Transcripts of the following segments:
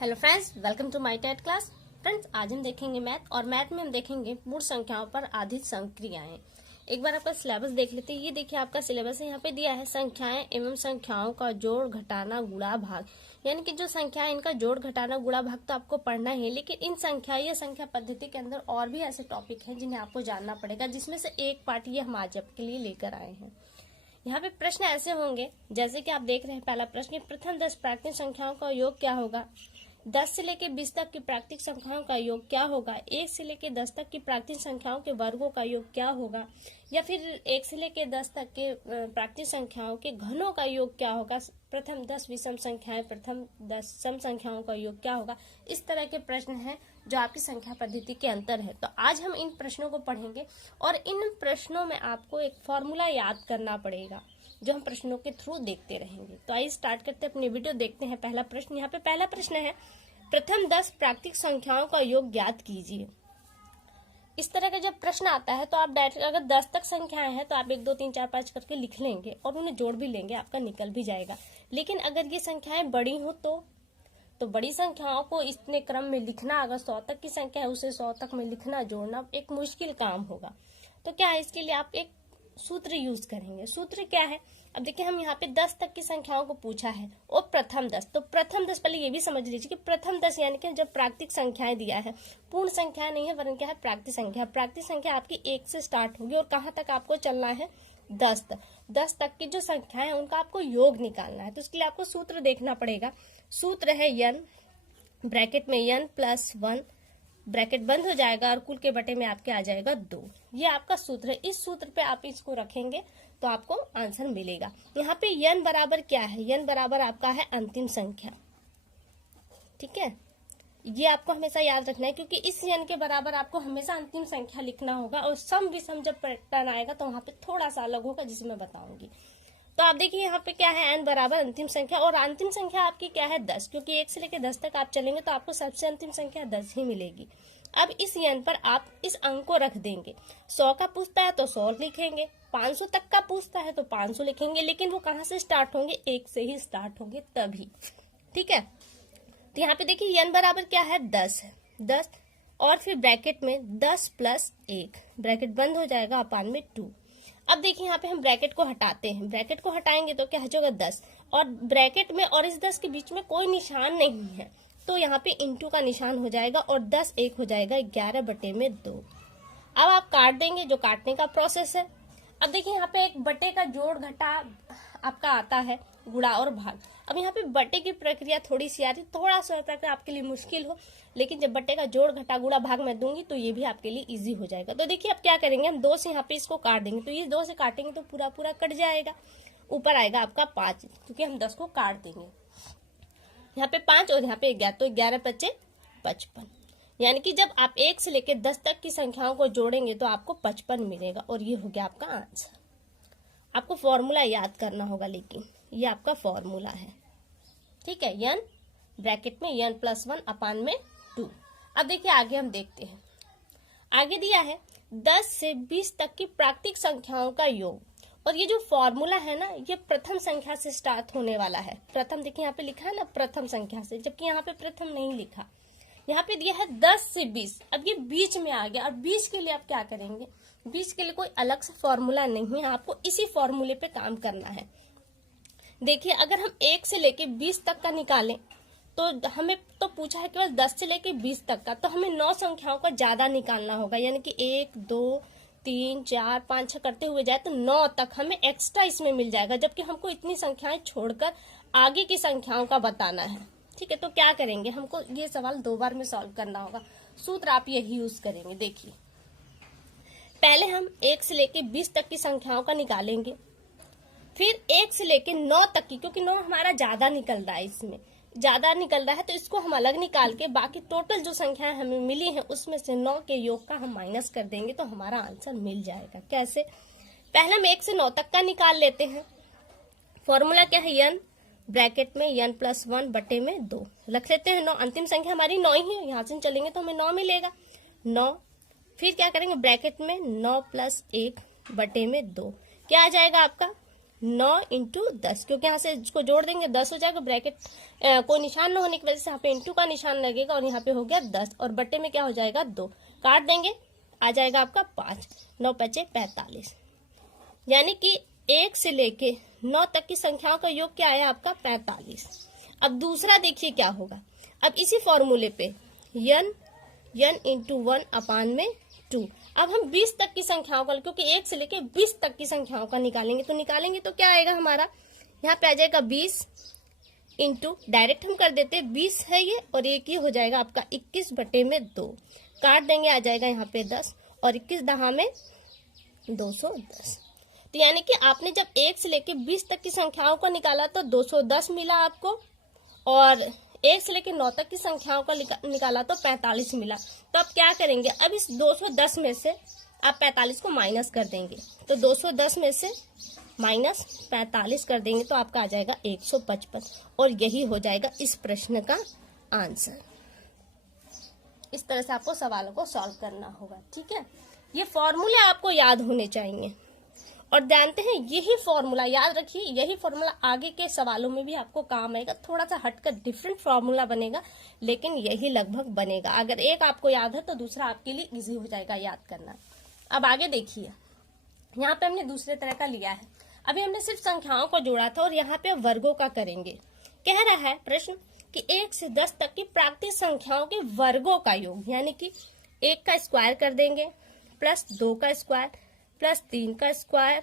Hello friends, welcome to my TET class. Friends, आज हम देखेंगे मैथ और मैथ में हम देखेंगे पूर्ण संख्याओं पर आधारित संक्रियाएं। एक बार आपका सिलेबस देख लेते हैं। ये देखिए आपका सिलेबस है, यहाँ पे दिया है संख्याएं एवं संख्याओं का जोड़ घटाना गुणा भाग। यानी कि जो संख्याएं इनका जोड़ घटाना गुणा भाग तो आपको पढ़ना है, लेकिन इन संख्या या संख्या पद्धति के अंदर और भी ऐसे टॉपिक हैं जिन्हें आपको जानना पड़ेगा, जिसमें से एक पार्ट ये हम आज आपके लिए लेकर आए हैं। यहाँ पे प्रश्न ऐसे होंगे जैसे कि आप देख रहे हैं। पहला प्रश्न, प्रथम 10 प्राकृतिक संख्याओं का योग क्या होगा। 10 से लेकर 20 तक की प्राकृतिक संख्याओं का योग क्या होगा। 1 से लेकर 10 तक की प्राकृतिक संख्याओं के वर्गों का योग क्या होगा। या फिर 1 से लेकर 10 तक के प्राकृतिक संख्याओं के घनों का योग क्या होगा। प्रथम 10 विषम संख्याएं, प्रथम 10 सम संख्याओं का योग क्या होगा। इस तरह के प्रश्न हैं जो आपकी संख्या पद्धति के अंतर है। तो आज हम इन प्रश्नों को पढ़ेंगे और इन प्रश्नों में आपको एक फॉर्मूला याद करना पड़ेगा जो हम प्रश्नों के थ्रू देखते रहेंगे। तो आइए स्टार्ट करते हैं अपनी वीडियो, देखते हैं पहला प्रश्न। यहाँ पे पहला प्रश्न है, प्रथम 10 प्राकृतिक संख्याओं का योग ज्ञात कीजिए। इस तरह का जब प्रश्न आता है तो आप डायरेक्ट अगर 10 तक संख्याएं हैं तो आप 1 2 3 4 5 करके लिख लेंगे और उन्हें जोड़ भी लेंगे, आपका निकल भी जाएगा। लेकिन अगर ये संख्याएं बड़ी हो तो बड़ी संख्याओं को इतने क्रम में लिखना, अगर 100 तक की संख्या है उसे 100 तक में लिखना, जोड़ना एक मुश्किल काम होगा। तो क्या है, इसके लिए आप एक सूत्र यूज करेंगे। सूत्र क्या है, अब देखिए हम यहाँ पे 10 तक की संख्याओं को पूछा है और प्रथम 10। तो प्रथम 10 पहले ये भी समझ लीजिए कि प्रथम 10 यानी कि जब प्राकृतिक संख्याएं दिया है, पूर्ण संख्या नहीं है वरन क्या है, प्राकृतिक संख्या। प्राकृतिक संख्या आपकी 1 से स्टार्ट होगी और कहाँ तक आपको चलना है, 10 तक। 10 तक की जो संख्या है उनका आपको योग निकालना है। तो इसके लिए आपको सूत्र देखना पड़ेगा। सूत्र है n, ब्रैकेट में n + 1, ब्रैकेट बंद हो जाएगा और कुल के बटे में आपके आ जाएगा 2। ये आपका सूत्र है। इस सूत्र पे आप इसको रखेंगे तो आपको आंसर मिलेगा। यहाँ पे n बराबर क्या है, n बराबर आपका है अंतिम संख्या। ठीक है, ये आपको हमेशा याद रखना है क्योंकि इस n के बराबर आपको हमेशा अंतिम संख्या लिखना होगा और सम विषम जब पैटर्न आएगा तो वहां पे थोड़ा सा अलग होगा जिसे मैं बताऊंगी। तो आप देखिए यहाँ पे क्या है, n बराबर अंतिम संख्या और अंतिम संख्या आपकी क्या है, 10। क्योंकि 1 से लेकर 10 तक आप चलेंगे तो आपको सबसे अंतिम संख्या 10 ही मिलेगी। अब इस n पर आप इस अंक को रख देंगे। 100 का पूछता है तो 100 लिखेंगे, 500 तक का पूछता है तो 500 लिखेंगे, लेकिन वो कहाँ से स्टार्ट होंगे, 1 से ही स्टार्ट होंगे तभी। ठीक है, तो यहाँ पे देखिए n बराबर क्या है, 10 है। 10 और फिर ब्रैकेट में 10 + 1, ब्रैकेट बंद हो जाएगा अपान में 2। अब देखिए यहाँ पे हम ब्रैकेट को हटाते हैं। ब्रैकेट को हटाएंगे तो क्या हो जाएगा, 10। और ब्रैकेट में और इस 10 के बीच में कोई निशान नहीं है तो यहाँ पे इंटू का निशान हो जाएगा और 10 1 हो जाएगा 11/2। अब आप काट देंगे, जो काटने का प्रोसेस है। अब देखिए यहाँ पे एक बटे का जोड़ घटा आपका आता है, गुणा और भाग। अब यहाँ पे बटे की प्रक्रिया थोड़ी सी आ रही, थोड़ा सा होता है आपके लिए मुश्किल हो, लेकिन जब बटे का जोड़ घटा गुणा भाग मैं दूंगी तो ये भी आपके लिए इजी हो जाएगा। तो देखिए अब क्या करेंगे, हम 2 से यहाँ पे इसको काट देंगे। तो ये 2 से काटेंगे तो पूरा पूरा कट जाएगा, ऊपर आएगा आपका 5 क्योंकि हम 10 को काट देंगे। यहाँ पे 5 और यहाँ पे 11, तो 11 × 5 = 55। यानी कि जब आप 1 से लेकर 10 तक की संख्याओं को जोड़ेंगे तो आपको 55 मिलेगा और ये हो गया आपका आंसर। आपको फॉर्मूला याद करना होगा, लेकिन ये आपका फॉर्मूला है। ठीक है, n ब्रैकेट में n + 1 अपान में 2। अब देखिए आगे हम देखते हैं। आगे दिया है 10 से 20 तक की प्राकृतिक संख्याओं का योग। और ये जो फॉर्मूला है ना, ये प्रथम संख्या से स्टार्ट होने वाला है। प्रथम देखिए यहाँ पे लिखा है ना, प्रथम संख्या से, जबकि यहाँ पे प्रथम नहीं लिखा। यहाँ पे दिया है 10 से 20। अब ये बीच में आ गया और बीच के लिए आप क्या करेंगे, बीच के लिए कोई अलग से फॉर्मूला नहीं है, आपको इसी फॉर्मूले पे काम करना है। देखिए अगर हम 1 से लेके 20 तक का निकालें तो हमें तो पूछा है केवल 10 से लेके 20 तक का, तो हमें 9 संख्याओं का ज्यादा निकालना होगा। यानी कि 1 2 3 4 5 6 करते हुए जाए तो 9 तक हमें एक्स्ट्रा इसमें मिल जाएगा, जबकि हमको इतनी संख्याएं छोड़कर आगे की संख्याओं का बताना है। ठीक है, तो क्या करेंगे, हमको ये सवाल 2 बार में सॉल्व करना होगा। सूत्र आप यही यूज करेंगे। देखिए पहले हम 1 से लेके 20 तक की संख्याओं का निकालेंगे, फिर 1 से लेके 9 तक की, क्योंकि 9 हमारा ज्यादा निकल रहा है, इसमें ज्यादा निकल रहा है तो इसको हम अलग निकाल के बाकी टोटल जो संख्याएं हमें मिली हैं उसमें से 9 के योग का हम माइनस कर देंगे तो हमारा आंसर मिल जाएगा। कैसे, पहले हम 1 से 9 तक का निकाल लेते हैं। फॉर्मूला क्या है, n ब्रैकेट में n + 1/2 रख लेते हैं। 9 अंतिम संख्या हमारी 9 ही है, यहाँ से चलेंगे तो हमें 9 मिलेगा। 9 फिर क्या करेंगे, ब्रैकेट में 9 + 1/2 क्या आ जाएगा आपका 9 इंटू 10, क्योंकि यहाँ से इसको जोड़ देंगे 10 हो जाएगा, ब्रैकेट कोई निशान न होने की वजह से यहाँ पे इंटू का निशान लगेगा और यहाँ पे हो गया 10 और बट्टे में क्या हो जाएगा 2, काट देंगे आ जाएगा आपका 5, 9 पचे 45, यानी कि 1 से लेके 9 तक की संख्याओं का योग क्या है आपका 45। अब दूसरा देखिए क्या होगा, अब इसी फॉर्मूले पे n इंटू 1 अपान में 2, अब हम 20 तक की संख्याओं का, क्योंकि 1 से लेके 20 तक की संख्याओं का निकालेंगे तो क्या आएगा हमारा, यहाँ पे आ जाएगा 20 इंटू, डायरेक्ट हम कर देते 20 है ये और एक ही हो जाएगा आपका 21 बटे में 2, काट देंगे आ जाएगा यहाँ पे 10 और 21 दहा में 210। तो यानी कि आपने जब 1 से लेके 20 तक की संख्याओं का निकाला तो 210 मिला आपको, और 1 से लेके 9 तक की संख्याओं का निकाला तो 45 मिला। तो आप क्या करेंगे, अब इस 210 में से आप 45 को माइनस कर देंगे, तो 210 में से माइनस 45 कर देंगे तो आपका आ जाएगा 155, और यही हो जाएगा इस प्रश्न का आंसर। इस तरह से आपको सवालों को सॉल्व करना होगा, ठीक है। ये फॉर्मूले आपको याद होने चाहिए, और जानते हैं यही फॉर्मूला याद रखिए, यही फॉर्मूला आगे के सवालों में भी आपको काम आएगा, थोड़ा सा हटकर डिफरेंट फॉर्मूला बनेगा लेकिन यही लगभग बनेगा। अगर एक आपको याद है तो दूसरा आपके लिए इजी हो जाएगा याद करना। अब आगे देखिए, यहाँ पे हमने दूसरे तरह का लिया है, अभी हमने सिर्फ संख्याओं को जोड़ा था और यहाँ पे वर्गों का करेंगे। कह रहा है प्रश्न कि 1 से 10 तक की प्राकृतिक संख्याओं के वर्गों का योग, यानी कि 1 का स्क्वायर कर देंगे प्लस 2 का स्क्वायर प्लस 3 का स्क्वायर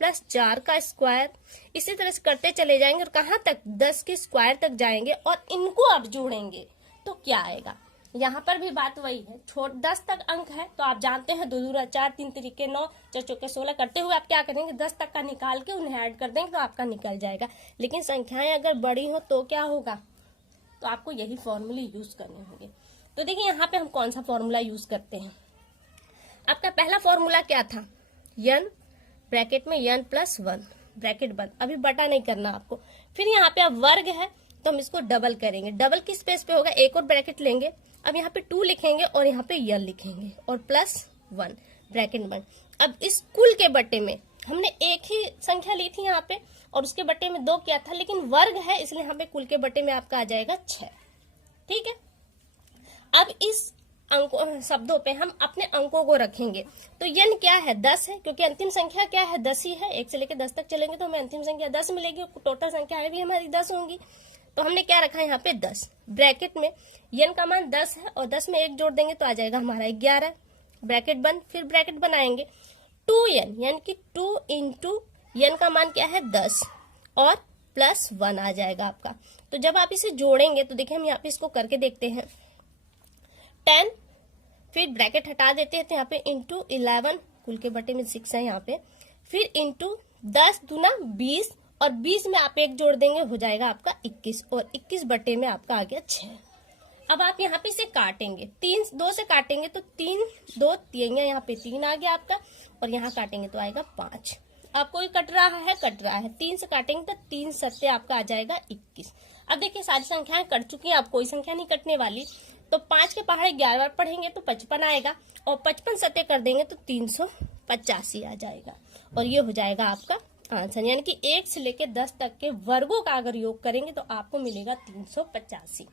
प्लस 4 का स्क्वायर, इसी तरह से करते चले जाएंगे और कहाँ तक 10 के स्क्वायर तक जाएंगे और इनको अब जोड़ेंगे तो क्या आएगा। यहाँ पर भी बात वही है, 10 तक अंक है तो आप जानते हैं 2 दूरा 4, 3 तरीके 9, 4 चौके 16 करते हुए आप क्या करेंगे 10 तक का निकाल के उन्हें ऐड कर देंगे तो आपका निकल जाएगा। लेकिन संख्याएं अगर बड़ी हो तो क्या होगा, तो आपको यही फॉर्मूले यूज करने होंगे। तो देखिए यहाँ पे हम कौन सा फॉर्मूला यूज करते हैं। आपका पहला फॉर्मूला क्या था, n ब्रैकेट में n प्लस 1 ब्रैकेट बंद, अभी बटा नहीं करना आपको। फिर यहाँ पे अब वर्ग है तो हम इसको डबल करेंगे, डबल की स्पेस पे होगा एक और ब्रैकेट लेंगे, अब यहाँ पे 2 लिखेंगे और यहाँ पे n लिखेंगे और प्लस 1 ब्रैकेट बंद। अब इस कुल के बट्टे में हमने एक ही संख्या ली थी यहाँ पे और उसके बट्टे में 2 किया था, लेकिन वर्ग है इसलिए यहाँ पे कुल के बट्टे में आपका आ जाएगा 6, ठीक है। अब इस अंकों शब्दों पे हम अपने अंकों को रखेंगे, तो n क्या है 10 है, क्योंकि अंतिम संख्या क्या है 10 ही है, 1 से लेकर 10 तक चलेंगे तो हमें अंतिम संख्या 10 मिलेगी, टोटल संख्याएं भी हमारी 10 होंगी। तो हमने क्या रखा है यहाँ पे 10, ब्रैकेट में n का मान 10 है और 10 में 1 जोड़ देंगे तो आ जाएगा हमारा 11, ब्रैकेट बंद। फिर ब्रैकेट बनाएंगे 2n, यानी कि 2 इंटू n का मान क्या है 10 और प्लस 1 आ जाएगा आपका। तो जब आप इसे जोड़ेंगे तो देखिए हम यहाँ पे इसको करके देखते हैं, 10 फिर ब्रैकेट हटा देते हैं तो यहाँ पे इंटू 11, कुल के बटे में 6 है यहाँ पे, फिर इंटू 10 दूना 20 और 20 में आप 1 जोड़ देंगे हो जाएगा आपका 21 और 21 बटे में आपका आ गया 6। अब आप यहाँ पे इसे काटेंगे, 2 से काटेंगे तो 3 2 3, यहाँ पे 3 आ गया आपका और यहाँ काटेंगे तो आएगा 5। आपको ये कट रहा है 3 से काटेंगे तो 3 सत्ते आपका आ जाएगा 21। अब देखिए सारी संख्याएं कट चुकी हैं, अब कोई संख्या नहीं कटने वाली, तो 5 के पहाड़े 11 बार पढ़ेंगे तो 55 आएगा और 55 सत्ते कर देंगे तो 385 आ जाएगा और ये हो जाएगा आपका आंसर। यानी कि 1 से लेकर 10 तक के वर्गों का अगर योग करेंगे तो आपको मिलेगा 385।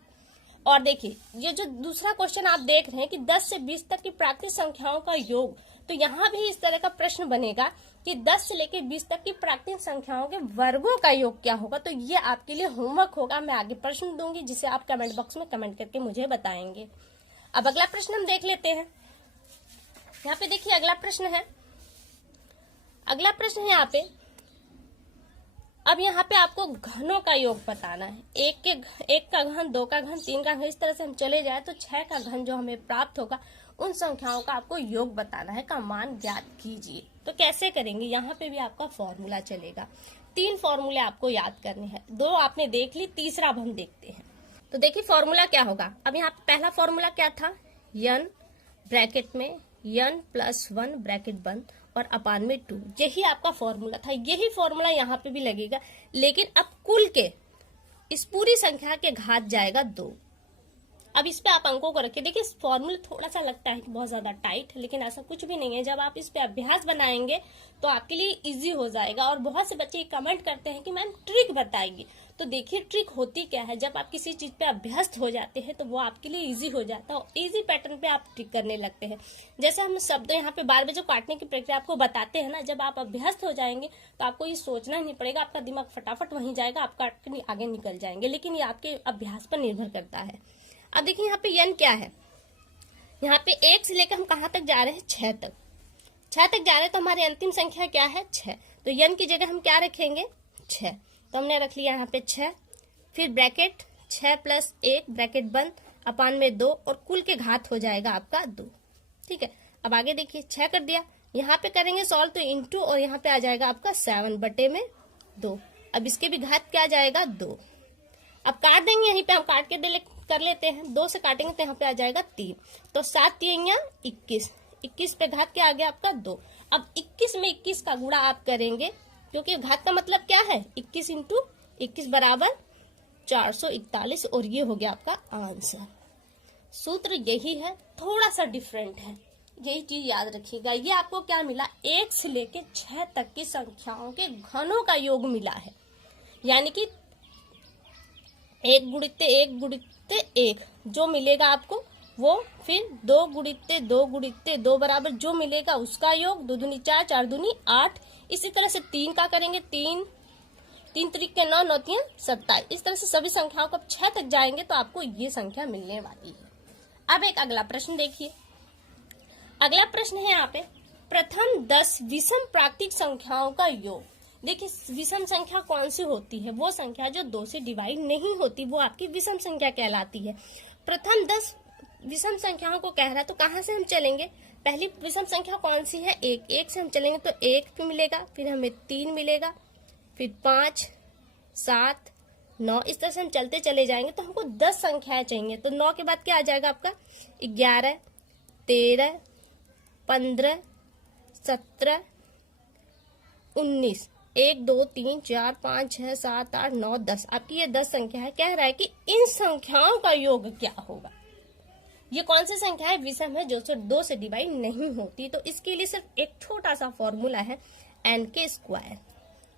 और देखिए ये जो दूसरा क्वेश्चन आप देख रहे हैं कि 10 से 20 तक की प्राकृतिक संख्याओं का योग, तो यहाँ भी इस तरह का प्रश्न बनेगा कि 10 से लेकर 20 तक की प्राकृतिक संख्याओं के वर्गों का योग क्या होगा। तो ये आपके लिए होमवर्क होगा, मैं आगे प्रश्न दूंगी जिसे आप कमेंट बॉक्स में कमेंट करके मुझे बताएंगे। अब अगला प्रश्न हम देख लेते हैं। यहाँ पे देखिए अगला प्रश्न है, यहाँ पे अब यहाँ पे आपको घनों का योग बताना है। 1 का घन, 2 का घन, 3 का घन, इस तरह से हम चले जाए तो 6 का घन जो हमें प्राप्त होगा उन संख्याओं का आपको योग बताना है, का मान ज्ञात कीजिए। तो कैसे करेंगे, यहाँ पे भी आपका फॉर्मूला चलेगा। 3 फॉर्मूले आपको याद करने हैं, 2 आपने देख ली, तीसरा अब हम देखते हैं। तो देखिए फॉर्मूला क्या होगा। अब यहाँ पे पहला फॉर्मूला क्या था, n ब्रैकेट में n प्लस 1 ब्रैकेट बंद और अपान में 2, यही आपका फॉर्मूला था। यही फॉर्मूला यहाँ पे भी लगेगा, लेकिन अब कुल के इस पूरी संख्या के घात जाएगा 2, अब इस पे आप अंकों को रखिए। देखिए फॉर्मूला थोड़ा सा लगता है कि बहुत ज्यादा टाइट है, लेकिन ऐसा कुछ भी नहीं है। जब आप इस पे अभ्यास बनाएंगे तो आपके लिए इजी हो जाएगा। और बहुत से बच्चे कमेंट करते हैं कि मैम ट्रिक बताएगी, तो देखिए ट्रिक होती क्या है। जब आप किसी चीज पे अभ्यस्त हो जाते हैं तो वो आपके लिए इजी हो जाता है और इजी पैटर्न पे आप ट्रिक करने लगते हैं। जैसे हम शब्द यहाँ पे बार बार जो काटने की प्रक्रिया आपको बताते हैं ना, जब आप अभ्यस्त हो जाएंगे तो आपको ये सोचना नहीं पड़ेगा, आपका दिमाग फटाफट वहीं जाएगा, आप काट के आगे निकल जाएंगे। लेकिन ये आपके अभ्यास पर निर्भर करता है। अब देखिए यहाँ पे यन क्या है, यहाँ पे 1 से लेकर हम कहाँ तक जा रहे हैं, 6 तक। 6 तक जा रहे हैं तो हमारी अंतिम संख्या क्या है, 6। तो यन की जगह हम क्या रखेंगे, 6। तो हमने रख लिया यहाँ पे 6, फिर ब्रैकेट 6 + 1 ब्रैकेट बंद अपान में 2 और कुल के घात हो जाएगा आपका 2। ठीक है, अब आगे देखिए 6 कर दिया, यहाँ पे करेंगे सॉल्व तो इंटू और यहाँ पे आ जाएगा आपका 7/2। अब इसके भी घात क्या आ जाएगा, 2। अब काट देंगे, यहीं पे हम काट के कर लेते हैं, 2 से काटेंगे तो यहाँ पे आ जाएगा 3। तो 7 3 21, 21 पे घात क्या आ गया आपका 2। अब 21 में 21 का गुणा आप करेंगे, क्योंकि घात का मतलब क्या है, 21 × 21 = 441 और ये हो गया आपका आंसर। सूत्र यही है, थोड़ा सा डिफरेंट है, यही चीज याद रखिएगा। ये आपको क्या मिला, 1 से लेके 6 तक की संख्याओं के घनों का योग मिला है। यानी कि 1 × 1 × 1 जो मिलेगा आपको, वो फिर 2 × 2 × 2 बराबर जो मिलेगा उसका योग, 2 दूनी 4 4 दूनी 8। इसी तरह से 3 का करेंगे, 3 3 त्रिक के 9 9 3 27। इस तरह से सभी संख्याओं को 6 तक जाएंगे तो आपको ये संख्या मिलने वाली है। अब एक अगला प्रश्न देखिए। अगला प्रश्न है यहाँ पे, प्रथम 10 विषम प्राकृतिक संख्याओं का योग। देखिए विषम संख्या कौन सी होती है, वो संख्या जो 2 से डिवाइड नहीं होती, वो आपकी विषम संख्या कहलाती है। प्रथम 10 विषम संख्याओं को कह रहा है, तो कहाँ से हम चलेंगे, पहली विषम संख्या कौन सी है, 1। 1 से हम चलेंगे तो 1 मिलेगा, फिर हमें 3 मिलेगा, फिर 5 7 9। इस तरह से हम चलते चले जाएंगे तो हमको 10 संख्याएं चाहिए। तो 9 के बाद क्या आ जाएगा आपका, 11 13 15 17 19 1 2 3 4 5 6 7 8 9 10। आपकी ये 10 संख्या है। कह रहा है कि इन संख्याओं का योग क्या होगा। ये कौन सी संख्या है, विषम है, जो सिर्फ 2 से डिवाइड नहीं होती। तो इसके लिए सिर्फ एक छोटा सा फॉर्मूला है, n²,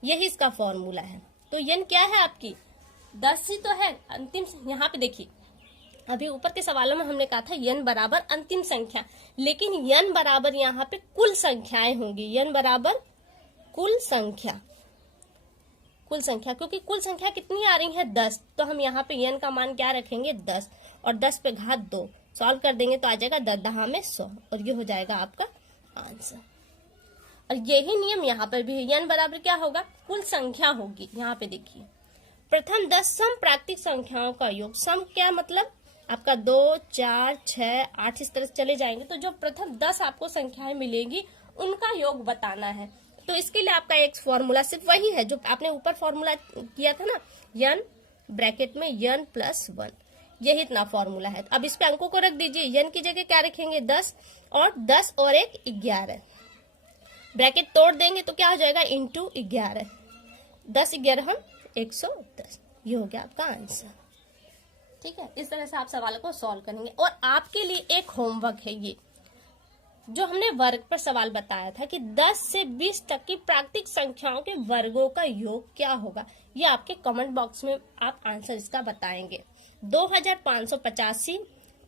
यही इसका फॉर्मूला है। तो n क्या है आपकी, 10 ही तो है अंतिम। यहाँ पे देखिए, अभी ऊपर के सवालों में हमने कहा था n बराबर अंतिम संख्या, लेकिन n बराबर यहाँ पे कुल संख्याएं होंगी। n बराबर कुल संख्या, क्योंकि कुल संख्या कितनी आ रही है, 10। तो हम यहाँ पे n का मान क्या रखेंगे, 10 और 10 पे घात 2। सॉल्व कर देंगे तो आ जाएगा 10 10 में 100 और ये हो जाएगा आपका आंसर। और यही नियम यहाँ पर भी है, n बराबर क्या होगा, कुल संख्या होगी। यहाँ पे देखिए, प्रथम 10 सम प्राकृतिक संख्याओं का योग। सम क्या मतलब, आपका 2 4 6 8 इस तरह से चले जाएंगे। तो जो प्रथम 10 आपको संख्याएं मिलेंगी उनका योग बताना है। तो इसके लिए आपका एक फॉर्मूला सिर्फ वही है जो आपने ऊपर फॉर्मूला किया था ना, n ब्रैकेट में n + 1, यही इतना फॉर्मूला है। अब इस पे अंकों को रख दीजिए, n की जगह क्या रखेंगे, 10 और 10 और 1 11। ब्रैकेट तोड़ देंगे तो क्या हो जाएगा, इंटू 11, 10 11 हम 110। ये हो गया आपका आंसर। ठीक है, इस तरह से आप सवालों को सॉल्व करेंगे। और आपके लिए एक होमवर्क है, ये जो हमने वर्ग पर सवाल बताया था कि 10 से 20 तक की प्राकृतिक संख्याओं के वर्गों का योग क्या होगा। ये आपके कमेंट बॉक्स में आप आंसर इसका बताएंगे। 2585,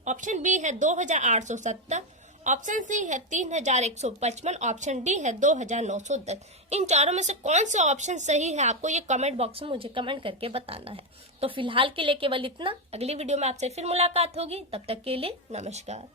ऑप्शन बी है 2870, ऑप्शन सी है 3155, ऑप्शन डी है 2910। इन चारों में से कौन सा ऑप्शन सही है, आपको ये कमेंट बॉक्स में मुझे कमेंट करके बताना है। तो फिलहाल के लिए केवल इतना, अगली वीडियो में आपसे फिर मुलाकात होगी, तब तक के लिए नमस्कार।